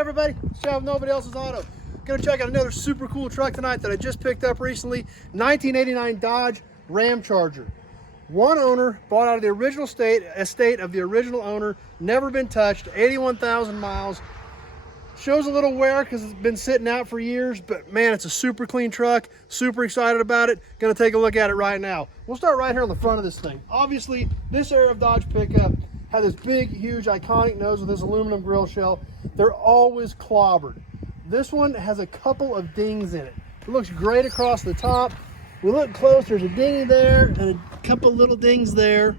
everybody, it's Chad with Nobody Else's Auto. Gonna check out another super cool truck tonight that I just picked up recently. 1989 Dodge Ramcharger. One owner, bought out of the original estate of the original owner, never been touched, 81,000 miles. Shows a little wear because it's been sitting out for years, but man, it's a super clean truck. Super excited about it. Gonna take a look at it right now. We'll start right here on the front of this thing. Obviously, this era of Dodge pickup had this big, huge, iconic nose with this aluminum grill shell. They're always clobbered. This one has a couple of dings in it. It looks great across the top. We look close, there's a dinghy there and a couple little dings there.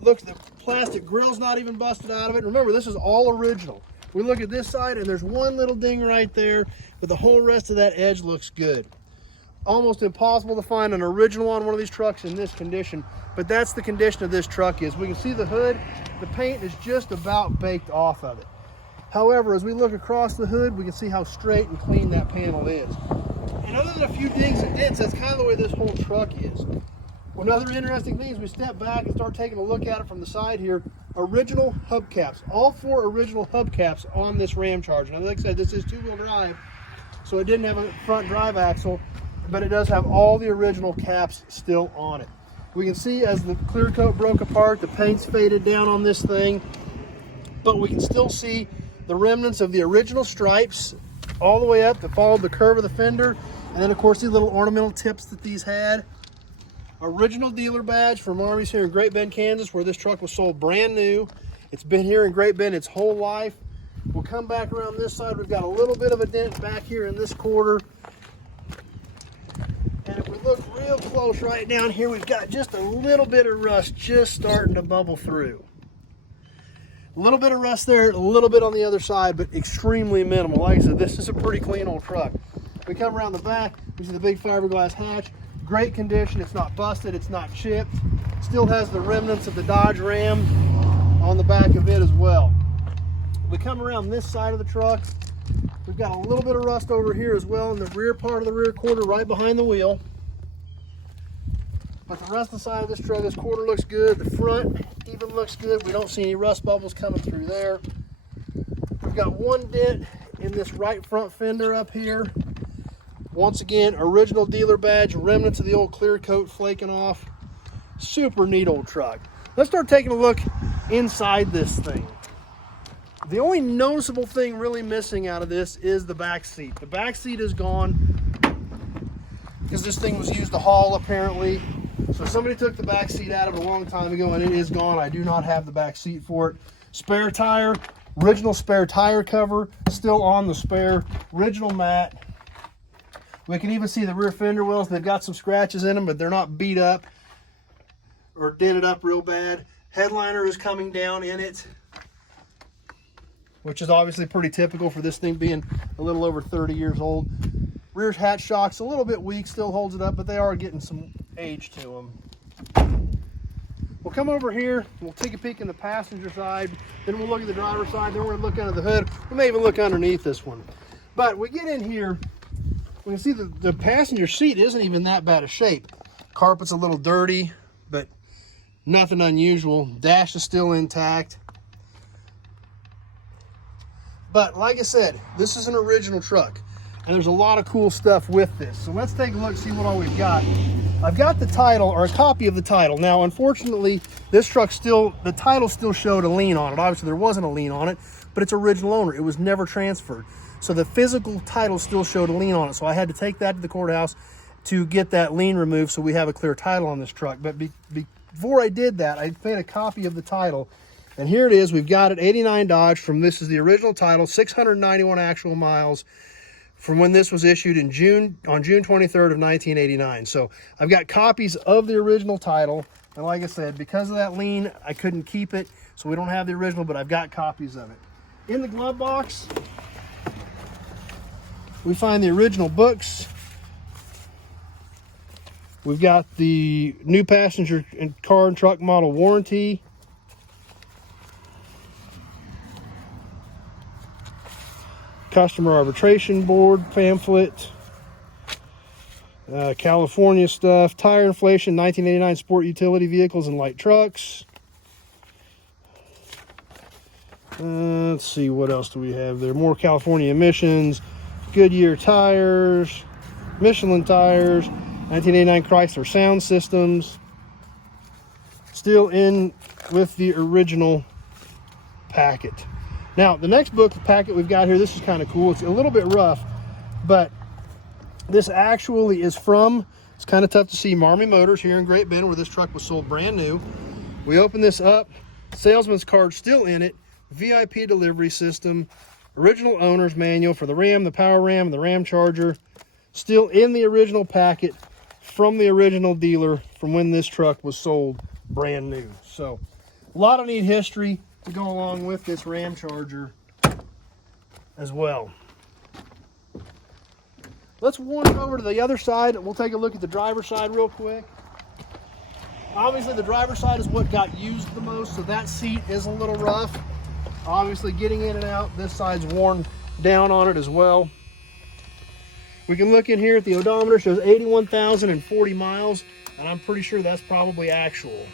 Look, the plastic grill's not even busted out of it. Remember, this is all original. We look at this side and there's one little ding right there, but the whole rest of that edge looks good. Almost impossible to find an original on one of these trucks in this condition, but that's the condition of this truck is. We can see the hood, the paint is just about baked off of it. However, as we look across the hood, we can see how straight and clean that panel is. And other than a few dings and dents, that's kind of the way this whole truck is. One other interesting thing is we step back and start taking a look at it from the side here. Original hubcaps, all 4 original hubcaps on this Ramcharger. Now, like I said, this is 2-wheel drive, so it didn't have a front drive axle, but it does have all the original caps still on it. We can see as the clear coat broke apart, the paint's faded down on this thing, but we can still see the remnants of the original stripes all the way up that followed the curve of the fender, and then of course the little ornamental tips that these had. Original dealer badge from Arby's here in Great Bend, Kansas, where this truck was sold brand new. It's been here in Great Bend its whole life. We'll come back around this side. We've got a little bit of a dent back here in this quarter. And if we look real close right down here, we've got just a little bit of rust just starting to bubble through. A little bit of rust there, a little bit on the other side, but extremely minimal. Like I said, this is a pretty clean old truck. We come around the back, we see the big fiberglass hatch. Great condition, it's not busted, it's not chipped. Still has the remnants of the Dodge Ram on the back of it as well. We come around this side of the truck. We've got a little bit of rust over here as well in the rear part of the rear quarter right behind the wheel. But the rest of the side of this truck, this quarter looks good. The front even looks good. We don't see any rust bubbles coming through there. We've got one dent in this right front fender up here. Once again, original dealer badge, remnants of the old clear coat flaking off. Super neat old truck. Let's start taking a look inside this thing. The only noticeable thing really missing out of this is the back seat. The back seat is gone because this thing was used to haul apparently. So somebody took the back seat out of it a long time ago and it is gone. I do not have the back seat for it. Spare tire, original spare tire cover, still on the spare, original mat. We can even see the rear fender wells. They've got some scratches in them, but they're not beat up or dented up real bad. Headliner is coming down in it, which is obviously pretty typical for this thing being a little over 30 years old. Rear hatch shock's a little bit weak, still holds it up, but they are getting some age to them. We'll come over here, we'll take a peek in the passenger side, then we'll look at the driver's side, then we're gonna look under the hood. We may even look underneath this one. But we get in here, we can see the passenger seat isn't even that bad a shape. Carpet's a little dirty, but nothing unusual. Dash is still intact. But like I said, this is an original truck, and there's a lot of cool stuff with this. So let's take a look, see what all we've got. I've got the title, or a copy of the title. Now, unfortunately, this truck the title still showed a lien on it. Obviously, there wasn't a lien on it, but it's original owner. It was never transferred. So the physical title still showed a lien on it. So I had to take that to the courthouse to get that lien removed so we have a clear title on this truck. But before I did that, I made a copy of the title. And here it is. We've got it, 89 Dodge this is the original title, 691 actual miles from when this was issued on June 23rd of 1989. So I've got copies of the original title. And like I said, because of that lien, I couldn't keep it. So we don't have the original, but I've got copies of it. In the glove box, we find the original books. We've got the new passenger and car and truck model warranty. Customer arbitration board pamphlet. California stuff. Tire inflation, 1989 sport utility vehicles and light trucks. Let's see, what else do we have there? More California emissions, Goodyear tires, Michelin tires, 1989 Chrysler sound systems. Still in with the original packet. Now, the next book packet we've got here, this is kind of cool. It's a little bit rough, but this actually is from, it's kind of tough to see, Marmy Motors here in Great Bend, where this truck was sold brand new. We open this up, salesman's card still in it, VIP delivery system, original owner's manual for the Ram, the Power Ram, and the Ramcharger, still in the original packet from the original dealer from when this truck was sold brand new. So a lot of neat history to go along with this Ramcharger as well. Let's wander over to the other side. We'll take a look at the driver's side real quick. Obviously the driver's side is what got used the most, so that seat is a little rough. Obviously getting in and out, this side's worn down on it as well. We can look in here at the odometer, shows 81,040 miles, and I'm pretty sure that's probably actual.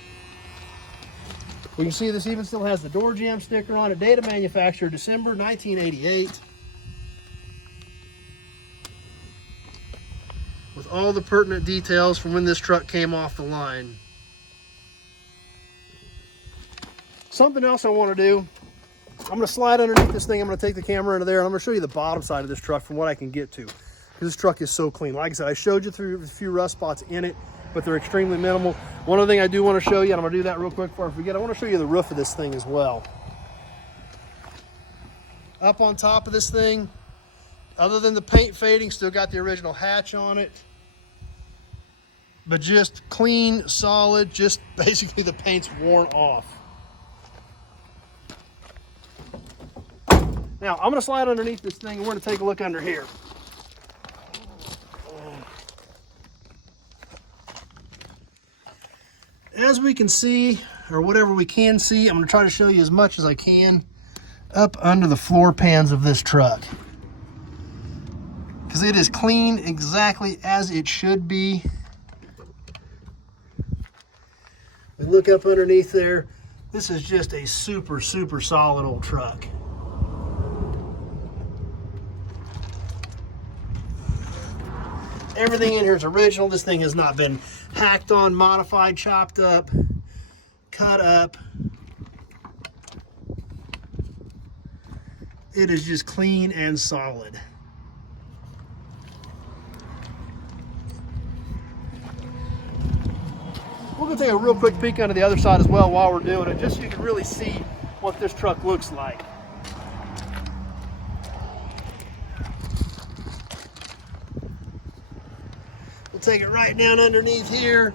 We can see this even still has the door jamb sticker on it. Date of manufacture, December 1988. With all the pertinent details from when this truck came off the line. Something else I want to do, I'm going to slide underneath this thing. I'm going to take the camera into there, and I'm going to show you the bottom side of this truck from what I can get to. This truck is so clean. Like I said, I showed you through a few rust spots in it, but they're extremely minimal. One other thing I do want to show you, and I'm going to do that real quick before I forget, I want to show you the roof of this thing as well. Up on top of this thing, other than the paint fading, still got the original hatch on it. But just clean, solid, just basically the paint's worn off. Now, I'm going to slide underneath this thing, and we're going to take a look under here. As we can see, or whatever we can see, I'm going to try to show you as much as I can up under the floor pans of this truck. Because it is clean exactly as it should be. We look up underneath there. This is just a super, super solid old truck. Everything in here is original. This thing has not been hacked on, modified, chopped up, cut up. It is just clean and solid. We're going to take a real quick peek under the other side as well while we're doing it, just so you can really see what this truck looks like. We'll take it right down underneath here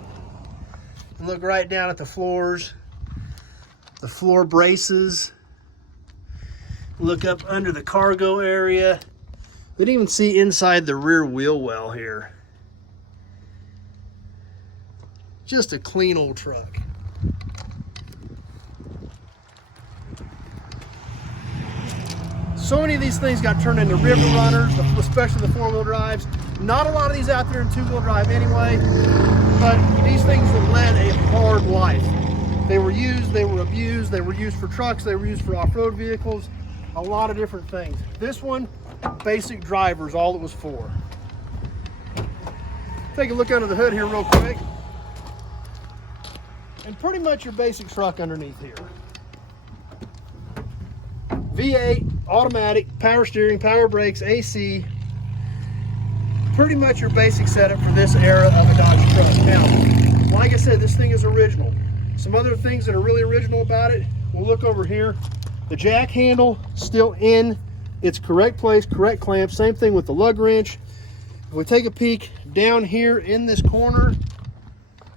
and look right down at the floors, the floor braces. Look up under the cargo area. We can even see inside the rear wheel well here. Just a clean old truck. So many of these things got turned into river runners, especially the four-wheel drives. Not a lot of these out there in two-wheel drive anyway, but these things have led a hard life. They were used, they were abused, they were used for trucks, they were used for off-road vehicles, a lot of different things. This one, basic drivers, all it was for. Take a look under the hood here real quick. And pretty much your basic truck underneath here. V-8, automatic, power steering, power brakes, AC. Pretty much your basic setup for this era of a Dodge truck. Now, like I said, this thing is original. Some other things that are really original about it, we'll look over here. The jack handle still in its correct place, correct clamp. Same thing with the lug wrench. If we take a peek down here in this corner,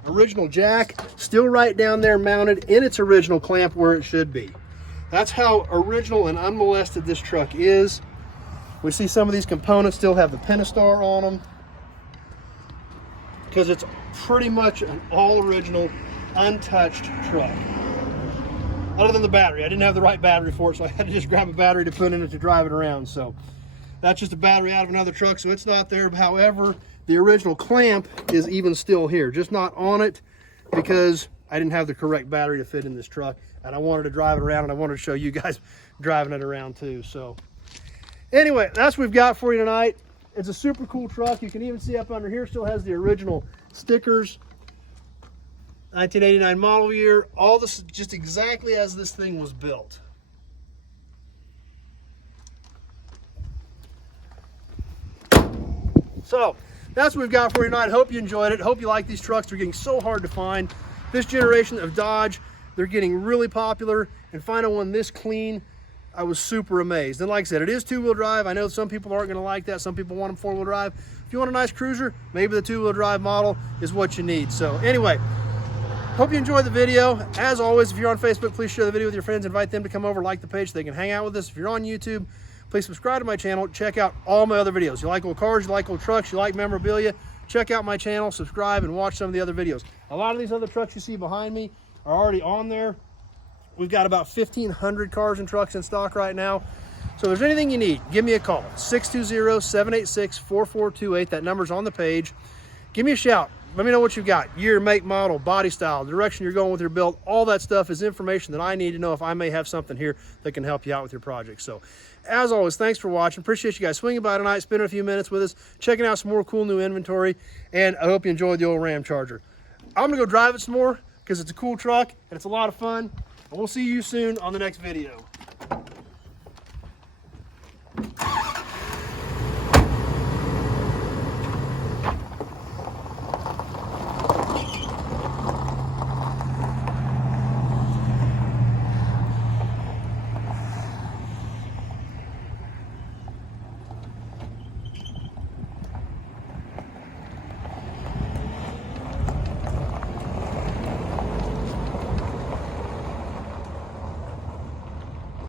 original jack still right down there mounted in its original clamp where it should be. That's how original and unmolested this truck is. We see some of these components still have the Pentastar on them because it's pretty much an all original, untouched truck. Other than the battery. I didn't have the right battery for it, so I had to just grab a battery to put in it to drive it around. So that's just a battery out of another truck, so it's not there. However, the original clamp is even still here, just not on it because I didn't have the correct battery to fit in this truck, and I wanted to drive it around, and I wanted to show you guys driving it around too. So anyway, that's what we've got for you tonight. It's a super cool truck. You can even see up under here still has the original stickers. 1989 model year. All this just exactly as this thing was built. So that's what we've got for you tonight. Hope you enjoyed it. Hope you like these trucks. They're getting so hard to find. This generation of Dodge, they're getting really popular, and finding one this clean, I was super amazed. And like I said, it is two-wheel drive. I know some people aren't going to like that. Some people want them four-wheel drive. If you want a nice cruiser, maybe the two-wheel drive model is what you need. So anyway, hope you enjoyed the video. As always, if you're on Facebook, please share the video with your friends. Invite them to come over, like the page so they can hang out with us. If you're on YouTube, please subscribe to my channel. Check out all my other videos. You like old cars, you like old trucks, you like memorabilia, check out my channel, subscribe, and watch some of the other videos. A lot of these other trucks you see behind me are already on there. We've got about 1,500 cars and trucks in stock right now. So if there's anything you need, give me a call. 620-786-4428. That number's on the page. Give me a shout. Let me know what you've got. Year, make, model, body style, the direction you're going with your build. All that stuff is information that I need to know if I may have something here that can help you out with your project. So as always, thanks for watching. Appreciate you guys swinging by tonight, spending a few minutes with us, checking out some more cool new inventory. And I hope you enjoyed the old Ramcharger. I'm gonna go drive it some more because it's a cool truck and it's a lot of fun. And we'll see you soon on the next video.